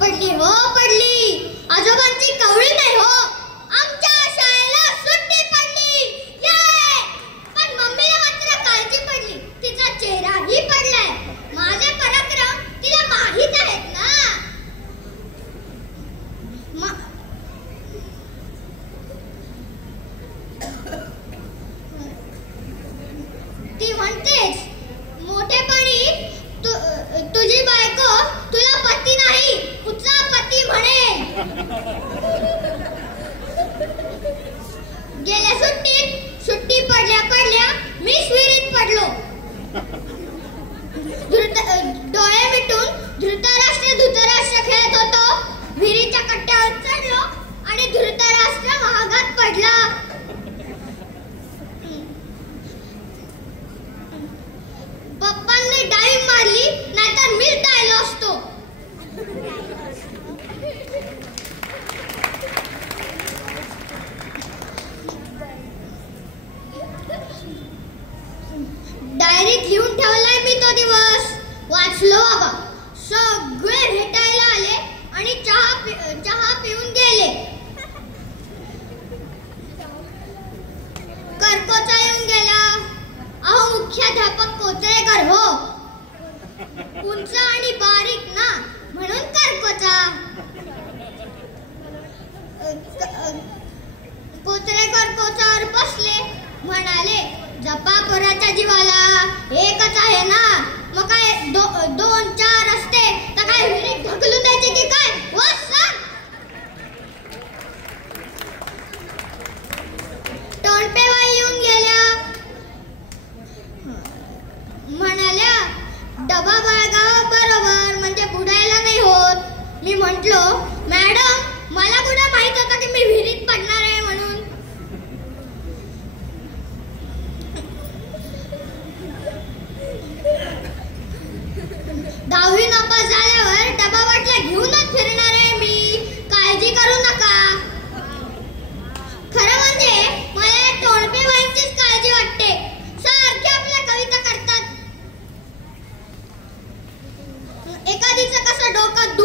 पडली हो पडली, आजोबांची कवळी नाही हो, आमच्या शाळेला सुट्टी पडली. पण मम्मीला मात्र काळजी पडली, तिचा चेहराही पडलाय. माझे पराक्रम तिला माहित आहेत ना. ती म्हणतेच मोठेपणी तुझी बायको तुला पती नाही कुठचा पती म्हणेल. गेल्या सुट्टी पडल्या मी विहिरीत पडलो. डोळे मिटून धृतराष्ट्र खेळत होतो. विहिरीच्या कट्ट्यावर चढलो आणि धृतराष्ट्र महागात पडला. पप्पांनी डाईव्ह मारली, नाहीतर मीच डायलो असतो. डायरीत लिहून ठेवलाय मी तो दिवस. वाचलो बाबा. सगळे भेटायला आले आणि चहा पिऊन गेले. करकोचा येऊन गेला. अहो मुख्याध्यापक कोचरेकर हो, उंच आणि बारीक ना म्हणून करकोचा. कोचरेकर कोचावर बसले, म्हणाले जपा पोराच्या जीवाला, एकच आहे ना, मग काय 2-4 असते तर काय विहिरीत ढकलून द्यायचे की काय? टोणपेबाई येऊन गेल्या, म्हणाल्या डबा बाळगा बरोबर, म्हणजे बुडायला नाही होत. मी म्हंटलो मॅडम मला कुठं माहित होतं की मी विहिरीत पडणार आहे म्हणून. दहावी नापास झाल्यावर डबा बाटल्या घेऊनच फिरणार आहे मी, काळजी करू नका. खरं म्हणजे मला टोणपेबाईंचीच काळजी वाटते. सारखे आपल्या कविता करतात. एखादीचं कसं डोकं